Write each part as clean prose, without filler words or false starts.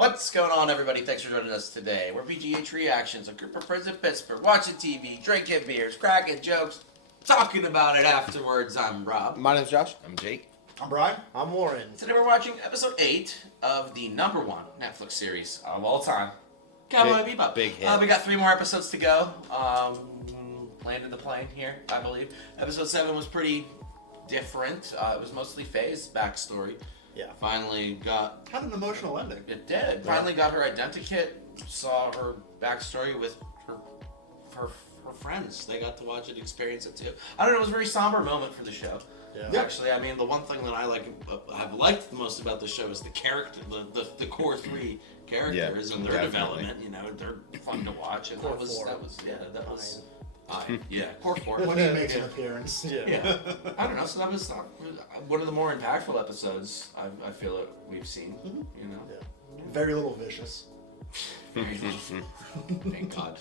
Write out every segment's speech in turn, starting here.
What's going on, everybody? Thanks for joining us today. We're BGH Reactions, a group of friends in Pittsburgh, watching TV, drinking beers, cracking jokes, talking about it afterwards. I'm Rob. My name's Josh. I'm Jake. I'm Brian. I'm Warren. Today we're watching episode 8 of the #1 Netflix series of all time, Cowboy Bebop. Big hit. We got 3 more episodes to go. Landed the plane here, I believe. Episode 7 was pretty different. It was mostly Faye's backstory. Yeah. Finally got... Had an emotional ending. It did. Finally got her identikit, saw her backstory with her friends. They got to watch it, experience it too. I don't know, it was a very somber moment for the show. Yeah. Actually, I mean, the one thing that I've liked the most about the show is the character, the core 3 characters and their development. You know, they're fun to watch, and Core that was core 4. When he makes an appearance. Yeah. I don't know. So that was one of the more impactful episodes I feel that we've seen. Mm-hmm. You know. Yeah. Very little vicious. Thank God.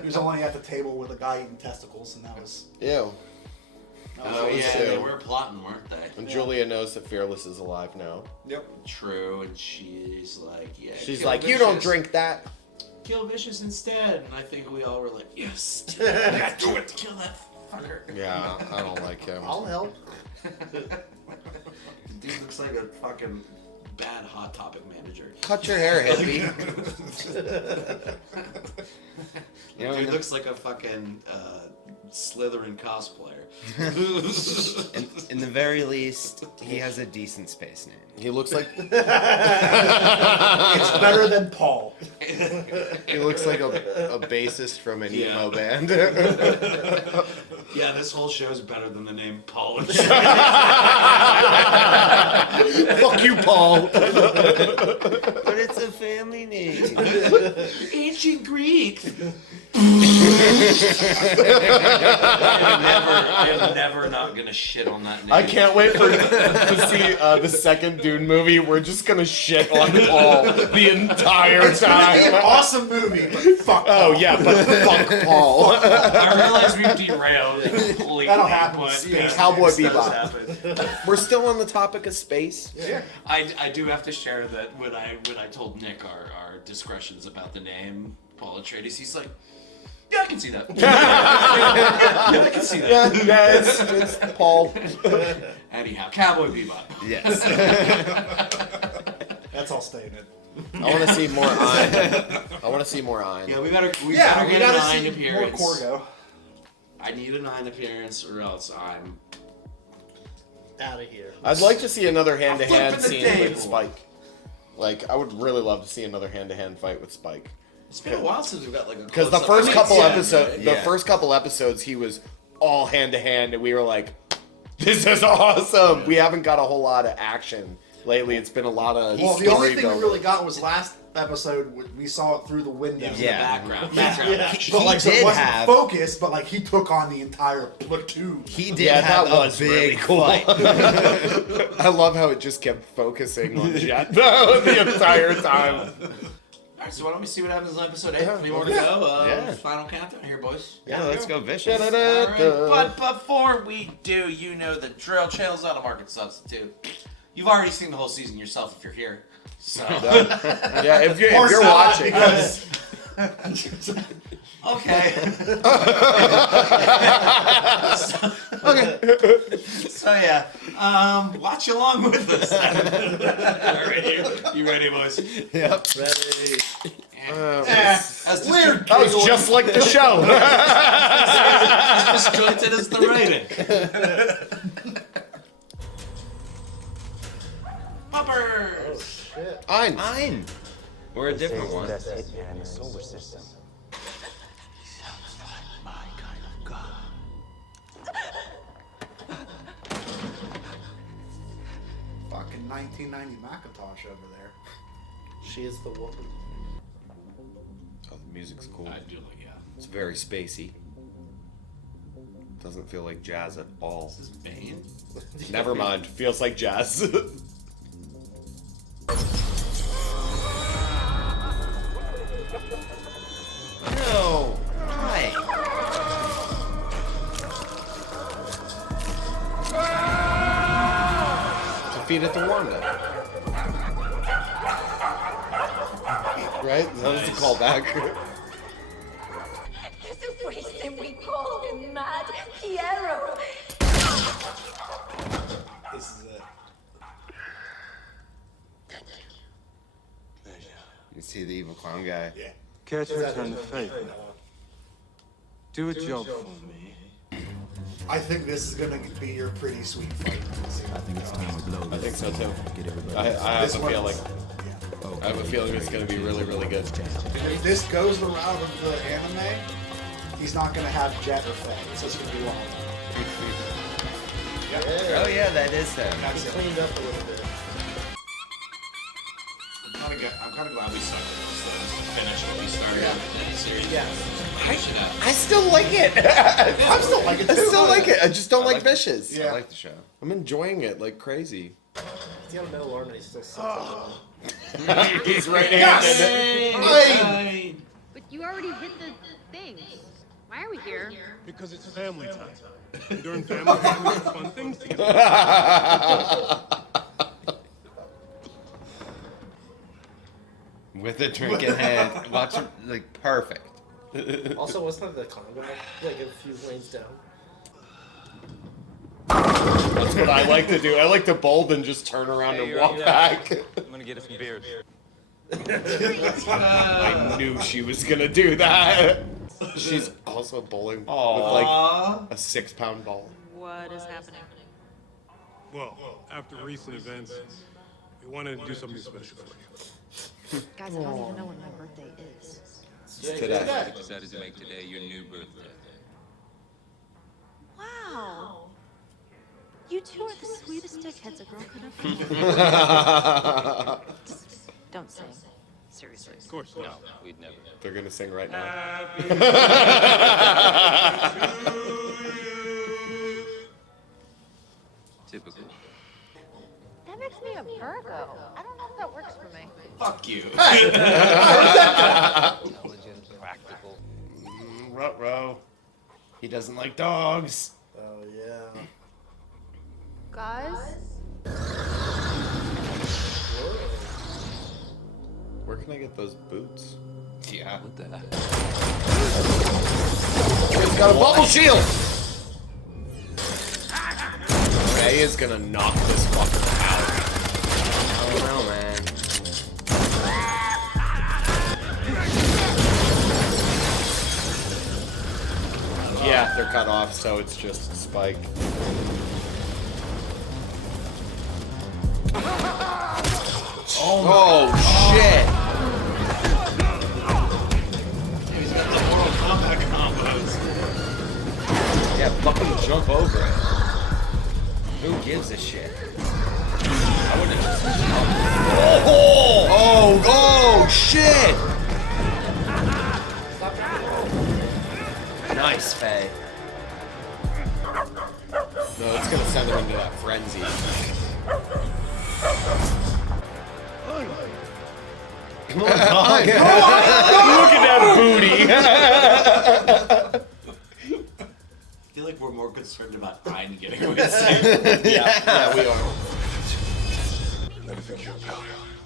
He was only at the table with a guy eating testicles, and that was. Ew. Oh yeah, they were plotting, weren't they? And Julia knows that Fearless is alive now. Yep. True, and she's like, yeah. She's kill like, Vicious. you don't drink that. Kill Vicious instead. And I think we all were like, yes, I gotta do it to kill that fucker. Yeah, I don't like him. I'll help. Dude looks like a fucking bad Hot Topic manager. Cut your hair, hippie. Dude looks like a fucking Slytherin cosplayer. In the very least, he has a decent space name. He looks like It's better than Paul. he looks like a bassist from an emo band. Yeah, this whole show is better than the name Paul. Fuck you, Paul. But it's a family name. Ancient Greek. I am never not gonna shit on that name. I can't wait to see the second Dune movie. We're just gonna shit on Paul the entire It's an time. awesome movie, but fuck Oh Paul. yeah, but fuck Paul. I realize we've derailed completely. That'll happen but with space. Cowboy it does Bebop. happen. We're still on the topic of space. Yeah. I do have to share that when I told Nick our discretions about the name Paul Atreides, he's like, yeah, I can see that. Yeah, I can see that. Yeah, it's Paul. Anyhow, Cowboy Bebop. Yes. That's all staying in. I want to see more Ein. I want to see more Ein. Yeah, we better We get a gotta 9 see appearance. more Corgo. I need a 9 appearance, or else I'm. Out of here. I'd like to see another hand-to-hand I'm flipping the scene table. with Spike. Like, I would really love to see another hand-to-hand fight with Spike. It's been a while since we've got like a. Because the close-up. first I mean, couple yeah, episodes, right? the first couple episodes, he was all hand-to-hand, and we were like, "This is awesome." Yeah. We haven't got a whole lot of action lately. It's been a lot of Well, the only thing we story really got was last episode. We saw it through the window. Yeah. The background. Yeah. He But like, so it did wasn't have- focused, but like he took on the entire platoon. He did Yeah, have that was a big really cool. fight. I love how it just kept focusing on Jet the entire time. Alright, so why don't we see what happens in episode 8? Yeah. 3 more to go. Yeah. Final countdown here, boys. Yeah, let's go vicious. Alright, but before we do, you know the drill. Channel's not a market substitute. You've already seen the whole season yourself if you're here. So Yeah, if you're Or not, watching, because okay. So yeah, watch along with us. Alright, you ready, boys? Yep. Ready. As weird. that was just like the show. disjointed as the writing. Poppers. Shit. Ein. Fine. We're a different one. Best hitman in the solar system. My kind of god. Fucking 1990 Macintosh over there. She is the woman. Oh, the music's cool. I do like, yeah. It's very spacey. Doesn't feel like jazz at all. This is Bane. Never mind. Feels like jazz. No. Hi. Defeated the Wanda. Right? That was the callback. There's a priest and we call him Mad Piero. This is it. You see the evil clown guy. Yeah. Care to return the favor? Do a job for me. I think this is gonna be your pretty sweet fight. I think it's time to blow. I think so too. Get everybody. I have This a one- feeling. Yeah. I have a feeling it's gonna be really, really good. If this goes the route of the anime, he's not gonna have Jet or Faye. It's just gonna be long. Oh yeah, that is him. That's it. Cleaned up a little bit. I'm kind of glad we stuck with this. Finish what we started with the series. Yeah. I still like it. I still like it I too. still like it. I just don't like Vicious. Yeah. I like the show. I'm enjoying it like crazy. He's got a metal arm and he still sucks. He's right-handed. Hey! But you already hit the things. Why are we here? Because it's family time. And during family time, we do fun things together. With a drink in hand. Watch it, like, perfect. Also, wasn't the Congo like a few lanes down? That's what I like to do. I like to bold and just turn around and walk back. I'm gonna get us some beers. I knew she was gonna do that. She's also bowling with like a 6-pound ball. What is happening? Well, after recent events, we wanted to do something special for you. Guys, I don't even know when my birthday is. Today. Decided to make today your new birthday. Wow. You two are the sweetest dickheads a girl could have. Don't sing. Seriously. Of course, no. We'd never. They're gonna sing right now. Typical. That makes me a Virgo. I don't know if that works for me. Fuck you. Intelligent, practical. Ruh-roh. He doesn't like dogs. Oh yeah. Guys? Where can I get those boots? Yeah. What the heck? He's got a bubble shield! Ray is gonna knock this fucker out. I don't know, man. Yeah, they're cut off, so it's just Spike. Oh, shit! He's got the Mortal Kombat combos. Yeah, fucking jump over it. Who gives a shit? I wouldn't have just Oh, shit! Nice, Faye. No, it's gonna send him into that frenzy. Come on, Look at that booty! I feel like we're more concerned about Ein getting away safe. Yeah, we are.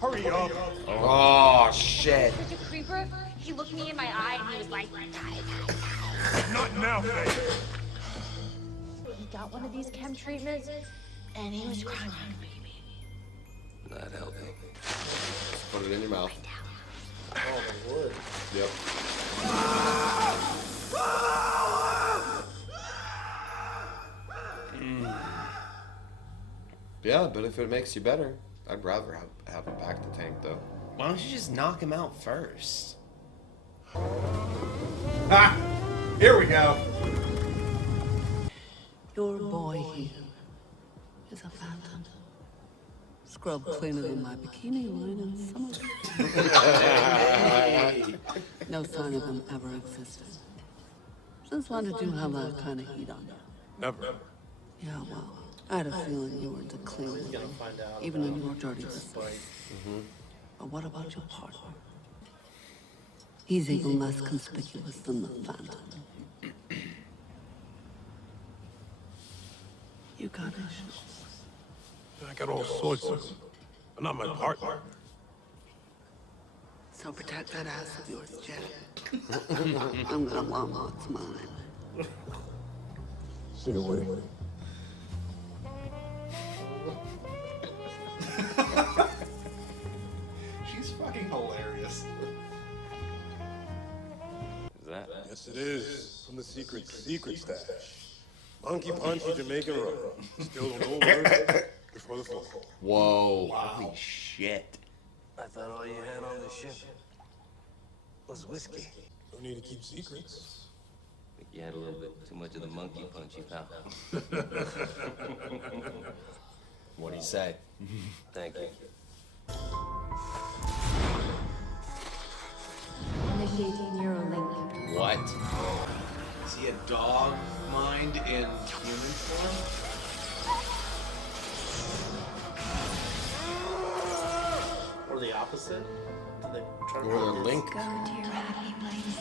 Hurry up. Oh, shit. Did you creeper? He looked me in my eye and he was like, Not now, Faye. he got one of these chem treatments and he was crying like a baby. Not helping. Put it in your mouth. Oh my word. Yep. Yeah, but if it makes you better, I'd rather have him back to tank, though. Why don't you just knock him out first? Ah! Here we go. Your boy here is a phantom. Scrub cleaner than my bikini line in summer. No sign of him ever existed. Since when did you have that kind of heat on you? Never. Yeah, well, I had a feeling you were into cleaning, Gonna find out. even in your dirty business. Spike. But what about your partner? He's even less conspicuous than the phantom. You got issues. I got all sorts of them. But not my partner. So So protect that ass of yours, Jet. I'm gonna want what's mine. Stay away. She's fucking hilarious. Is that? Yes, it is. From the secret stash. Monkey punchy Jamaican rum. Still no word before the fall. Whoa. Holy shit. I thought all you had on the ship was whiskey. No need to keep secrets. I think you had a little bit too much of the monkey punchy, pal. What'd he say? Thank you. Initiating Neuralink. What? Is he a dog mind in human form? Or the opposite? Do they try to Or make Link? Go to your happy place.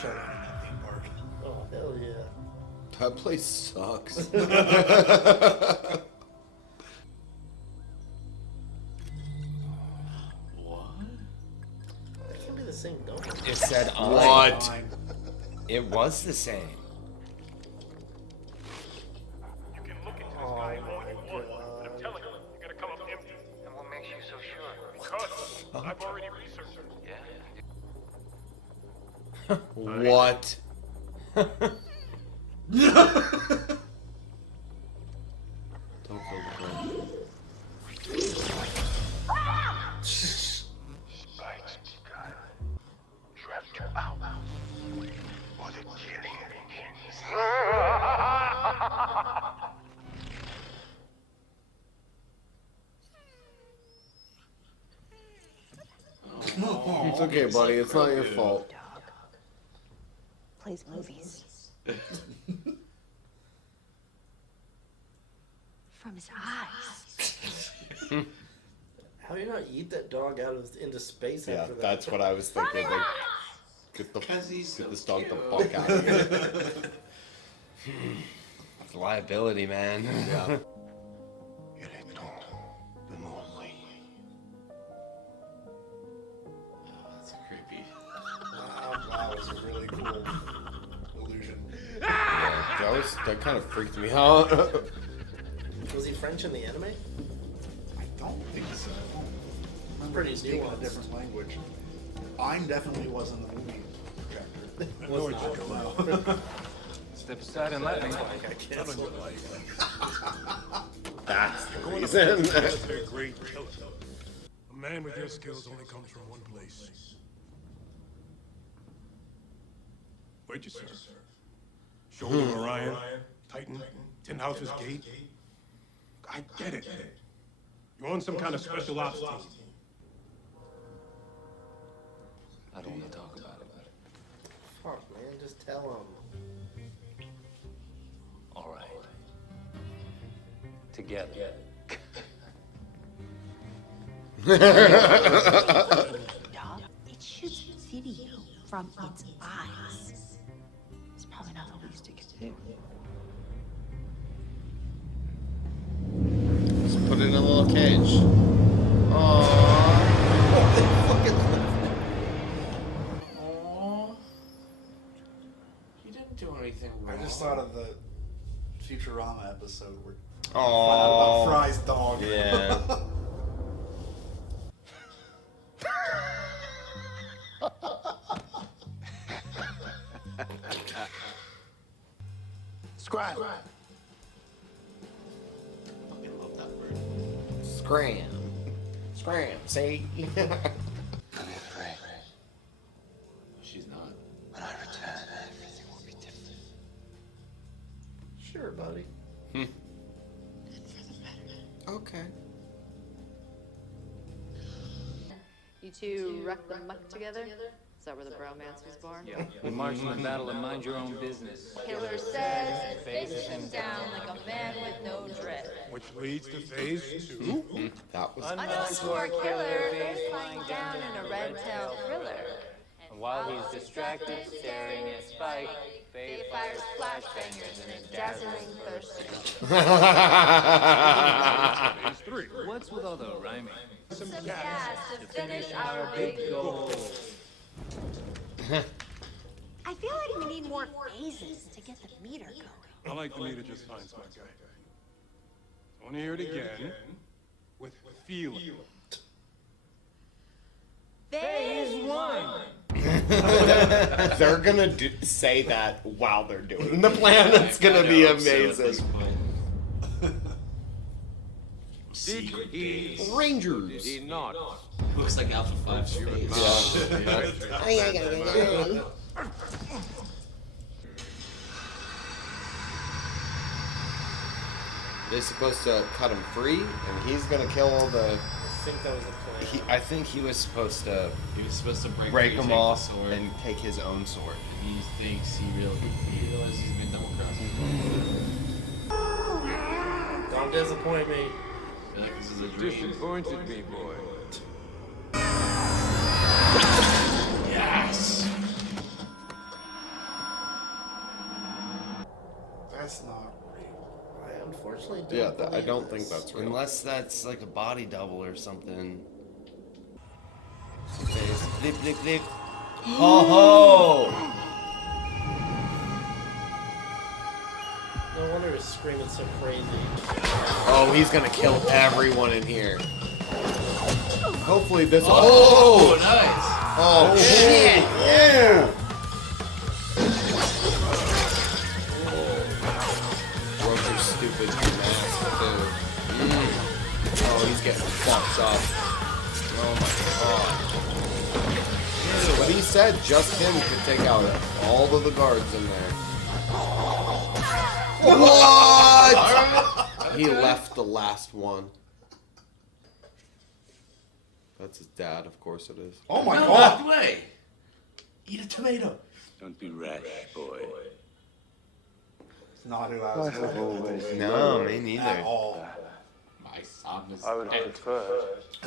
Shut up in that theme park. Oh, hell yeah. That place sucks. What? That can't be the same dog. It said What? It was the same. You can look into Oh my god. I'm telling you, you gotta come up empty. And what makes you so sure? Because I've already researched it. Yeah? What? Don't feel the burn. Spikes, God. Trapped you out. Or the killing begins. It's okay, buddy. It's not your fault. Dog. Plays movies. From his eyes. How do you not eat that dog out of into space Yeah, after that? that's what I was thinking. Like, get this dog the fuck out of here. It's liability, man. Yeah. That's creepy. Wow, that was a really cool illusion. That kind of freaked me out. Was he French in the anime? I don't think so. I'm Pretty speaking a nuanced. different language. I'm definitely was in the movie chapter. I know what you're doing. Step aside and let me. I can't. That's the Going up reason. against a military grade killer. A man with your skills only comes from one place. Wait, you sir. Shoulder Orion, Titan, Tin House's Gate. I get it. You're on some kind of special ops team. I don't want to talk about it. Fuck, man, just tell him. All right. Together. Dog. It shoots video from its eyes. It's probably not the least it could do. Just put it in a little cage. Aww. Aww. He didn't do anything wrong. I just thought of the Futurama episode where Aww. about Fry's dog. Yeah. Scribe. Fucking love that word. Scram. Scram, see? Don't be afraid. She's not. When I return, everything will be different. Sure, buddy. Okay. You two wreck the muck together? Is that where the bromance was born? Yeah. We march in the battle and mind your own business. Killer says and faces him down like a man with no dread. Which leads to phase 2. That was Unknown to our killer, goes flying down in a red-tailed thriller. And while he's distracted, staring at Spike, Faye Fires flashbangers in a dazzling thirst. Phase What's with all the rhyming? Some Some gas. gas to finish our big goal. I feel like we need more phases to get the meter going. I like the meter just fine, smart guy. I want to hear it again with feeling. Phase 1. They're gonna say that while they're doing the plan. It's gonna be amazing. Did he? Rangers. Did he not? Looks like Alpha 5's face. They're supposed to cut him free, and he's gonna kill all the. I think that was the plan. I think he was supposed to He was supposed to break break free, him take off the sword. and take his own sword. He thinks he realizes he's been double crossed. Don't disappoint me. I feel like this is a dream. Disappointed me, boy. Yes! That's not real. I unfortunately don't. Yeah, I believe don't this. think that's real. Unless that's like a body double or something. Flip, flip, flip. Ho ho! No wonder he's screaming so crazy. Oh, he's gonna kill everyone in here. Hopefully this. Oh, nice! Oh shit! Yeah. Broke your stupid mask too. Oh, he's getting fucked up. Oh my god. But he said just him could take out all of the guards in there. What? He left the last one. That's his dad, of course it is. Oh my No, god! no way! Eat a tomato. Don't be rash, boy. It's not who I was looking for. No, me At neither. all. My son is I would have it first.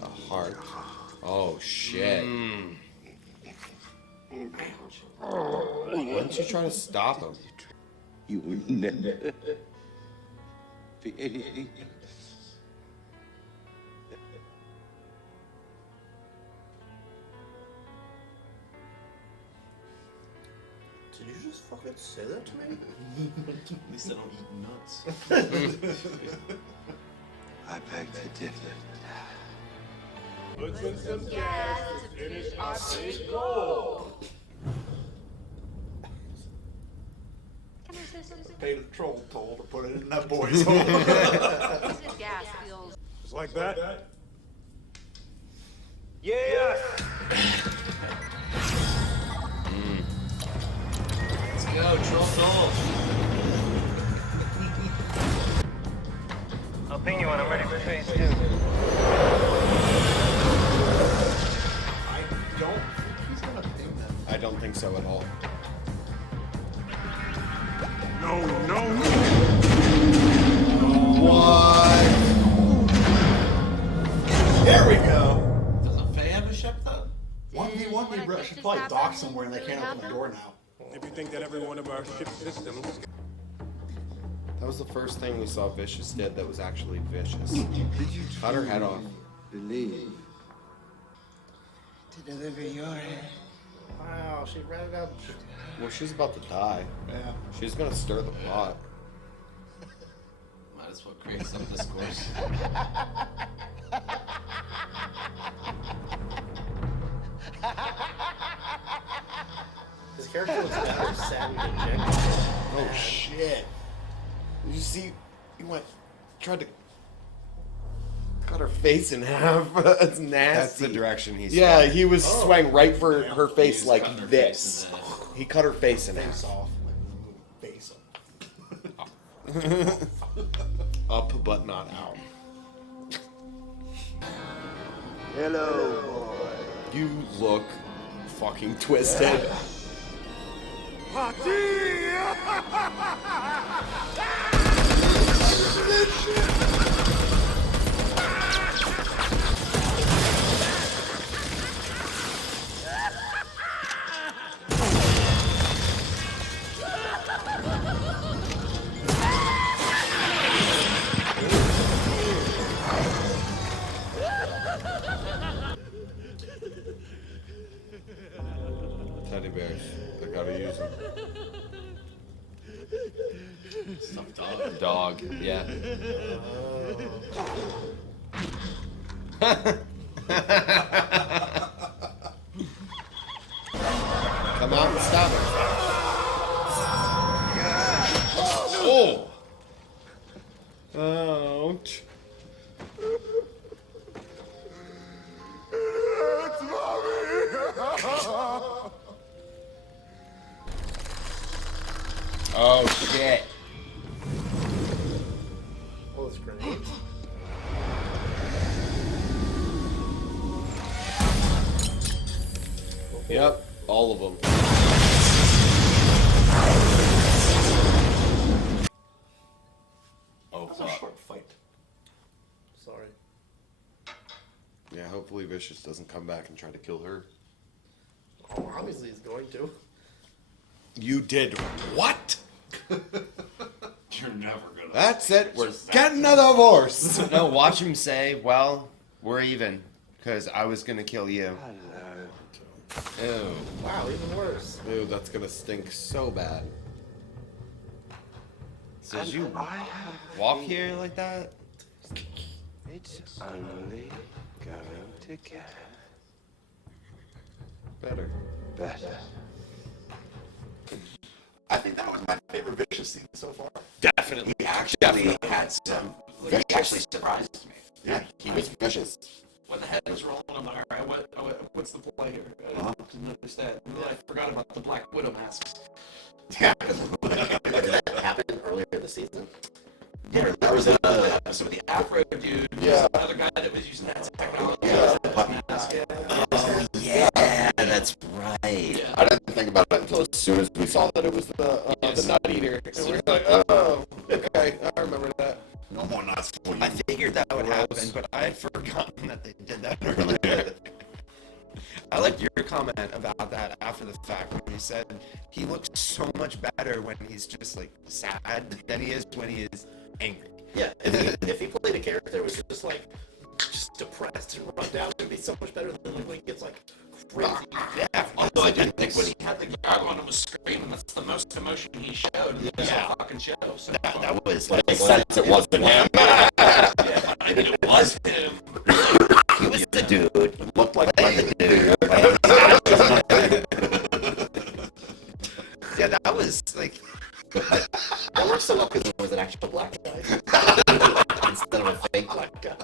A heart. Oh shit. Why didn't you try to stop him? You will never be anything. Did you just fucking say that to me? At least I don't eat nuts. I beg to differ. Put some Gas to finish our big goal. Can I say something? Paid a troll toll to put it in that boy's hole. This gas feels. Just like that? Yes! Let's go, troll toll. I'll ping you when I'm ready for phase 2. I don't think he's gonna ping them. I don't think so at all. No, no, no. What? There we go! Doesn't Faye have a ship though? 1v1, When I they think should this probably dock happened, somewhere and they really can't open the happened? door now. If you think that every one of our ship systems That was the first thing we saw Vicious did that was actually vicious. Cut her head off. Believe to deliver your head. Wow, she ran it out. Well, she's about to die. Yeah. She's gonna stir the pot. Might as well create some discourse. His character was better sad and dejected. Oh shit! Did you see? Tried to cut her face in half. That's nasty. That's the direction he's Yeah, going. he was swaying right for her face He's like cutting her this. face in half. He cut her face in Face half. off. Face Up but not out. Hello, boy. You look fucking twisted. They gotta use him. Stuffed dog. Dog, yeah. Come out and stop it. Oh! Ouch. It's mommy! Oh shit. Oh, it's great. Yep, all of them. Oh, That was a short fight. Sorry. Yeah, hopefully Vicious doesn't come back and try to kill her. Oh, obviously he's going to. You did what? You're never gonna. That's it. We're getting a divorce. No, watch him say, well, we're even, because I was going to kill you. Ew. Wow, even worse. Ew, that's gonna stink so bad. So did you walk here like that? It's only going to get better. I think that was my favorite Vicious scene so far. Definitely. He actually had some. He actually surprised me. Yeah, he was vicious. When the head was rolling, I'm like, all right, what's the play here? I didn't understand. And then I forgot about the Black Widow masks. Yeah, because that happened earlier in the season. Yeah, there was another episode with the Afro dude. Yeah. Another guy that was using that technology. Yeah. Mask. Oh, yeah, that's right. Yeah. I didn't think about it until as soon as we saw that it was the Nut Eater. And we were like, oh, okay, I remember that. No more nuts for you. I figured that would happen, but I had forgotten that they did that earlier. I liked your comment about that after the fact when you said he looks so much better when he's just like sad than he is when he is angry. Yeah, if he played a character that was just depressed and run down, it would be so much better than when he gets like crazy. Yeah, Although I did think when he had the gag on and was screaming, that's the most emotion he showed in this whole fucking show. So that was It makes sense it wasn't him. yeah, I knew it was him. he was the dude. It looked like the dude. Yeah, that was like. That worked so well because it was an actual black guy instead of a fake black guy.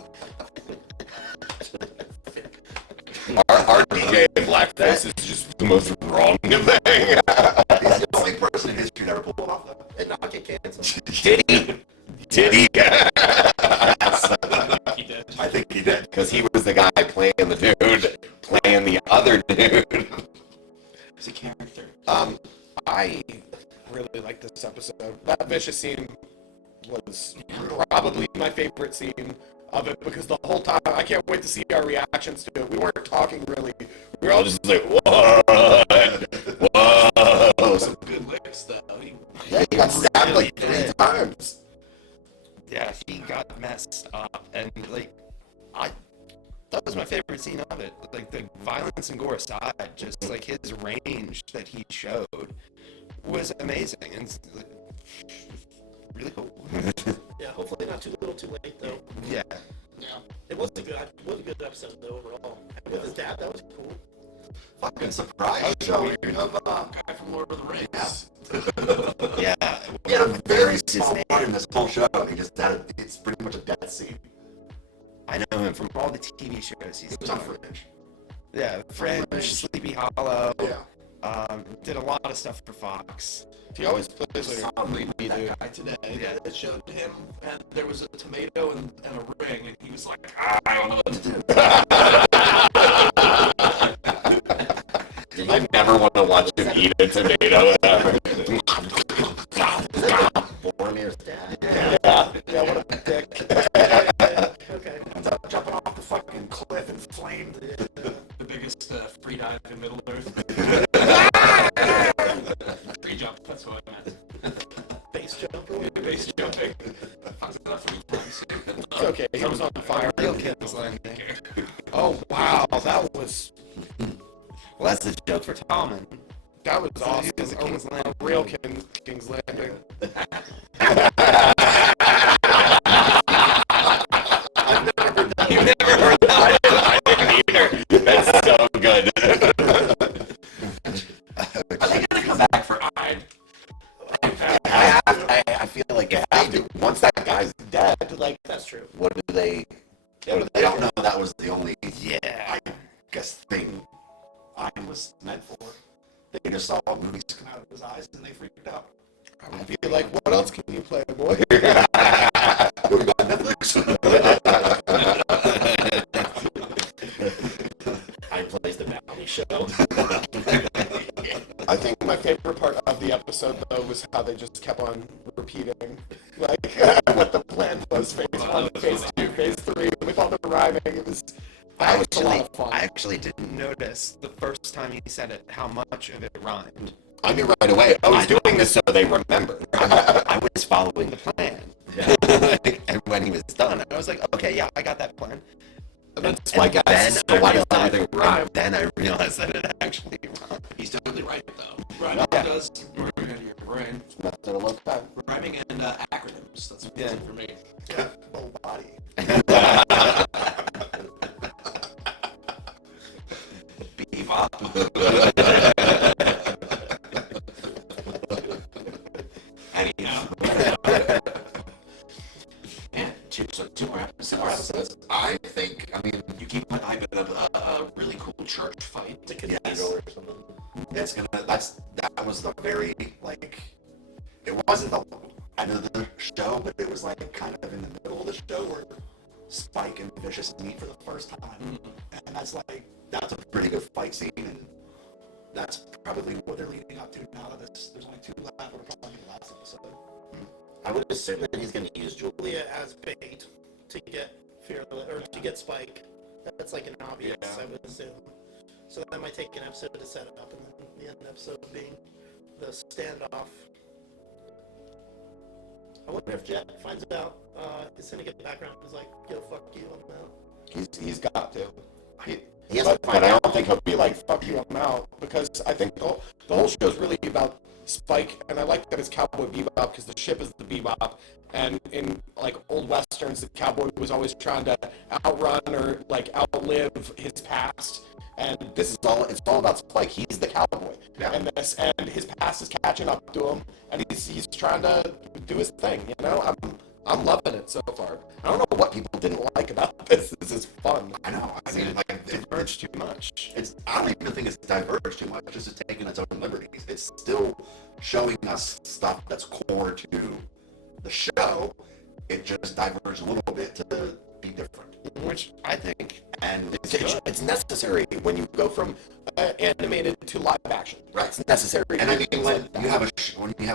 Our DJ in blackface is just the most wrong thing. He's the only person in history to ever pull it off, though. And not get canceled. Did he? Did he? I think he did. Because he was the guy playing the dude, playing the other dude. It's a character. I really like this episode. That Vicious scene was probably my favorite scene of it because the whole time I can't wait to see our reactions to it. We weren't talking really. We were all just like, what? Whoa. Some good licks though. Yeah, he got stabbed like 3 times. Yeah, he got messed up, and like, that was my favorite scene of it. Like the violence and gore aside, just like his range that he showed was amazing and like, really cool. Yeah, hopefully not too little, too late though. Yeah. Yeah. It was a good episode though overall. And with his dad, that was cool. Fucking surprise showing of Guy from Lord of the Rings. Yeah. He had a very small part in this whole show. He just had it's pretty much a death scene. I know him from all the TV shows he's He was on Fringe. Yeah, Fringe, Sleepy Hollow. Yeah. Did a lot of stuff for Fox. He always plays like That guy today. Yeah, that showed him, and there was a tomato and a ring, and he was like, I don't know what to do. I never want to watch him eat a tomato. Boromir's dad. Yeah, what a dick. Okay. Ends up jumping off the fucking cliff and flamed. The biggest free dive in Middle Earth. Free jump, that's what I meant. Base jump. Base jumping. Fucked it up 3 times. It's okay, he was on fire. Real kids landing. Oh, wow, that was... Well, that's the joke for Tommen. That was awesome. It was a King's Landing. A real King's Landing. You've never heard that? I didn't either. That's so good. Are they gonna come back for Iron? I feel like if they do, once that guy's dead, like That's true. what do they? They don't know that was the only, Yeah. I guess, thing Iron was meant for. They just saw movies come out of his eyes and they freaked out. I feel like, what else can you play, boy? What about Netflix? I plays the bounty show. I think my favorite part of the episode, though, was how they just kept on repeating, like, what the plan was, phase 1, phase 2, phase 3, with all the rhyming. It was, that was a lot of fun. I actually didn't notice the first time he said it how much of it rhymed. I knew right away. I was doing this so they remember. I was following the plan. Yeah. And when he was done, I was like, okay, yeah, I got that plan. And Spike asked, so why does everything rhyme? Then I realized that it actually rhymed. He's totally right, though. Rhyming does burn into your brain. Nothing to look at. Rhyming and acronyms. That's what it for me. Yeah, whole body. Bebop. Anyhow. Man, two more episodes. I think, I mean, you keep on hyping up a really cool church fight. It's a cathedral or something. It's gonna, that was the very, like, it wasn't the end of the show, but it was like kind of in the middle of the show where Spike and Vicious meet for the first time. And that's a pretty good fight scene, and that's probably what they're leading up to now that there's only 2 left. It'll probably be the last episode. I would assume that he's going to use Julia as bait to get Fearless, or to get Spike. That's like an obvious, I would assume. So that might take an episode to set it up, and then the end episode being the standoff. I wonder if Jet finds out his syndicate background is like, yo, fuck you, I'm out. He's got to. He has to But find I out. don't think he'll be like, fuck you, I'm out. Because I think the whole show is really about Spike, and I like that it's Cowboy Bebop because the ship is the Bebop. And in like old westerns, the cowboy was always trying to outrun or like outlive his past. And this is it's all about Spike. He's the cowboy, and his past is catching up to him, and he's trying to do his thing. You know, I'm loving it so far. I don't know what people didn't like about this. This is fun. I know. I mean, like, it diverged too much. I don't even think it's diverged too much. It's just taking its own liberties. It's still showing us stuff that's core to the show. It just diverged a little bit to be different. Which I think, and it's necessary when you go from animated to live action. Right. It's necessary. And I mean, when you have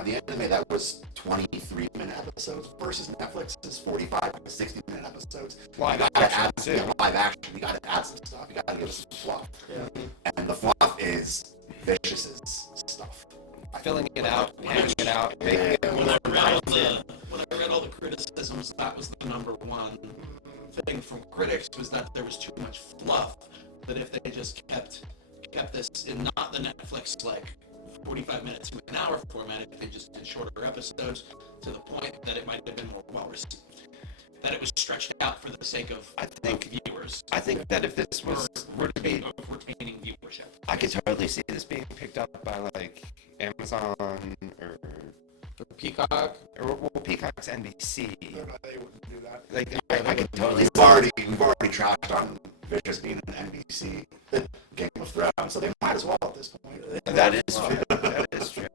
the anime that was 23-minute episodes versus Netflix's 45 to 60-minute episodes, live action, live action. You got to add some stuff. You got to give us some fluff. Yeah. And the fluff is Vicious's stuff. Filling it out, handing it out, making it When I read all the criticisms, that was the number one thing from critics, was that there was too much fluff. That if they just kept this in not the Netflix like 45 minutes to an hour format, if they just did shorter episodes to the point that it might have been more well received. That it was stretched out for the sake of viewers. I think that if this were to be retaining viewership, I could totally see this being picked up by like Amazon or Peacock, or well, Peacock's NBC. They wouldn't do that. Like I could totally. We've already trashed on Vicious being an NBC Game of Thrones, so they might as well at this point. That is true. That is true.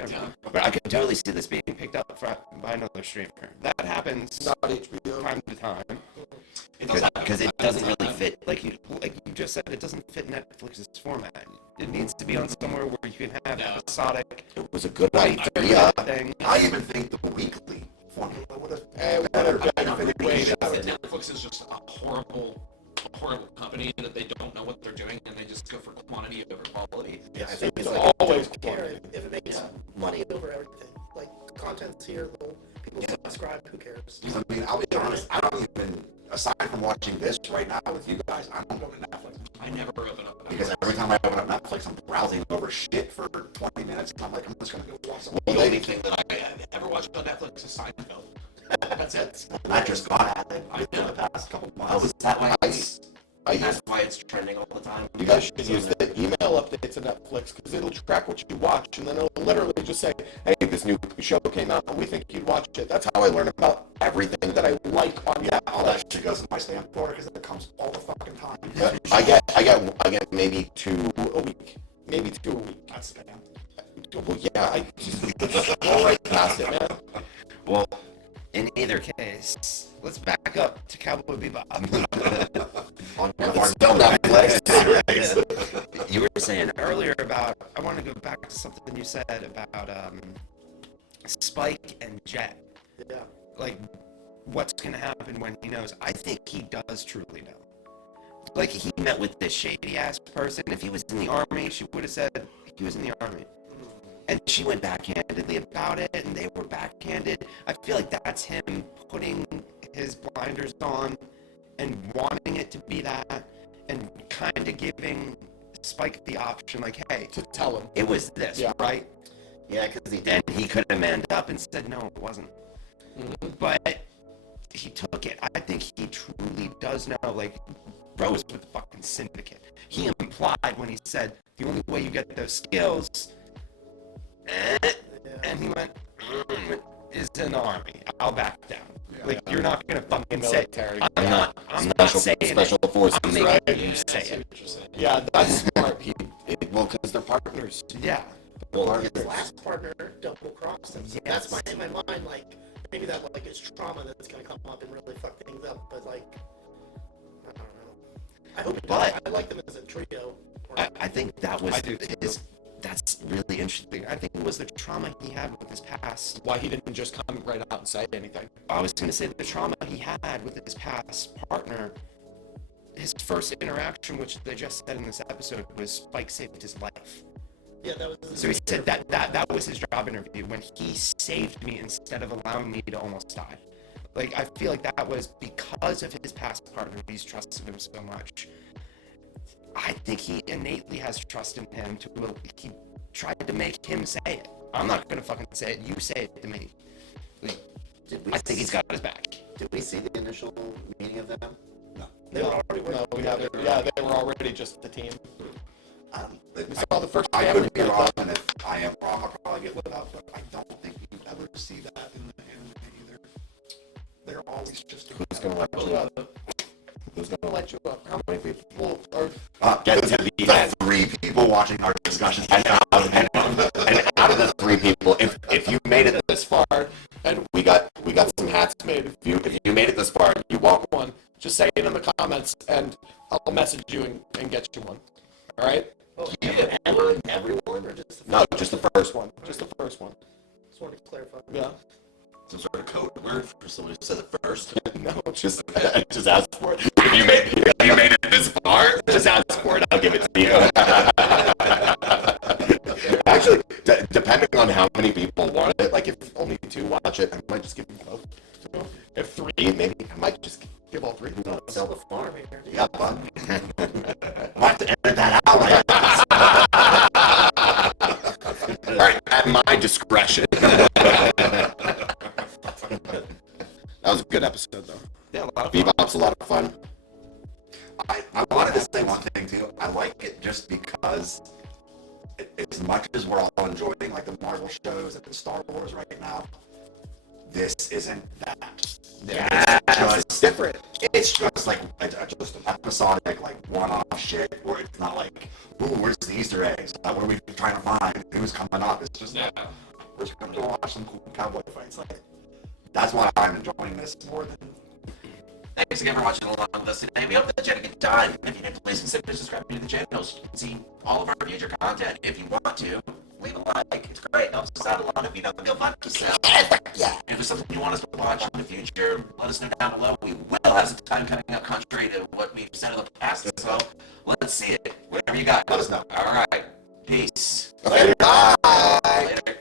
But I could totally see this being picked up by another streamer. That happens not HBO. Time to time. Because it doesn't really fit, like you just said, it doesn't fit Netflix's format. It needs to be on somewhere where you can have episodic. It was a good idea. I even think the weekly formula would have Netflix is just a horrible company that they don't know what they're doing and they just go for quantity over quality. Yeah, I think it's like always care if it makes money over everything. Like content's here, people subscribe. Who cares? I mean, I'll be honest. I don't even, aside from watching this right now with you guys, I don't go to Netflix. I never open up Netflix. Because every time I open up Netflix, I'm browsing over shit for 20 minutes, and I'm like, I'm just gonna go watch something. The only thing that I ever watched on Netflix is Seinfeld. That's it. And I just got at it I for know. the past couple months. Oh, is that why That's why it's trending all the time. You guys should use the email updates of Netflix because it'll track what you watch, and then it'll literally just say, hey, this new show came out, and we think you'd watch it. That's how I learn about everything that I like on All that shit goes in my spam folder because it comes all the fucking time. Yeah, I get maybe 2 a week. Maybe 2 a week. That's spam. Well, yeah, I just go right past it, man. Well, in either case, let's back up to Cowboy Bebop. You were saying earlier about, I want to go back to something you said about Spike and Jet. Yeah. Like, what's going to happen when he knows? I think he does truly know. Like, he met with this shady-ass person. If he was in the army, she would have said he was in the army. And she went backhandedly about it, and they were backhanded. I feel like that's him putting his blinders on and wanting it to be that, and kind of giving Spike the option, like, hey, to tell him it was this, right? Yeah, because then he could have manned up and said, no, it wasn't. Mm-hmm. But he took it. I think he truly does know, like, bros with the fucking syndicate. He implied when he said, the only way you get those skills, and he went, is in the army. I'll back down. You're not gonna fucking say, I'm not saying special it. forces, I'm making right? you say it. Yeah, that's smart. Well, because they're partners. Yeah. Well, his last partner double-crossed him. So that's my, in my mind, like, maybe that, like, is trauma that's gonna come up and really fuck things up, but, like, I don't know. I hope it does. I like them as a trio. I think that was that's really interesting. I think it was the trauma he had with his past. Why he didn't just come right out and say anything. I was going to say the trauma he had with his past partner. His first interaction, which they just said in this episode, was Spike saved his life. Yeah, that was. So he said that was his job interview, when he saved me instead of allowing me to almost die. Like, I feel like that was because of his past partner. He's trusted him so much. I think he innately has trust in him. He tried to make him say it. I'm not gonna fucking say it. You say it to me. Like, I think he's got his back. Did we see the initial meeting of them? No. They were already working. No, we haven't. Yeah, they were already just the team. We saw the first. I could be wrong, and if I am wrong, I'll probably get lit up. But I don't think you ever see that in the anime either. They're always just. Who's gonna let you up? Who's gonna let you up? How many people are? Get to the 3 people watching our discussion. And out of the 3 people, if you made it this far, and we got some hats made. If you made it this far, and you want one, just say it in the comments, and I'll message you and get you one. All right? Oh, everyone, or just the No, just the first one. Just the first one. Just wanted to clarify. Yeah. Some sort of code word for someone who said it first. No, just ask for it. If you made it this far, just ask for it. I'll give it to you. Actually, depending on how many people want it, like if only 2 watch it, I might just give them both. If 3, maybe I might just give all 3. Sell the farm here. Yeah, fun. We'll have to edit that out. All right, at my discretion. That was a good episode, though. Yeah, a lot of Bebop's a lot of fun. I wanted to say one thing too. I like it just because, as much as we're all enjoying like the Marvel shows and the Star Wars right now, this isn't that. Yeah, it's different. It's just like just an episodic, like one-off shit where it's not like, ooh, where's the Easter eggs? What are we trying to find? Who's coming up? It's just like, we're just gonna go watch some cool cowboy fights. Like, that's why I'm enjoying this more than. Thanks again for watching along with us today. We hope that you had a good time. If you did, please consider subscribing to the channel so you can see all of our future content. If you want to, leave a like. It's great. It helps us out a lot if you don't feel fun. Yeah. If there's something you want us to watch in the future, let us know down below. We will have some time coming up contrary to what we've said in the past. So let's see it. Whatever you got, let us know. All right. Peace. Later. Bye. Later.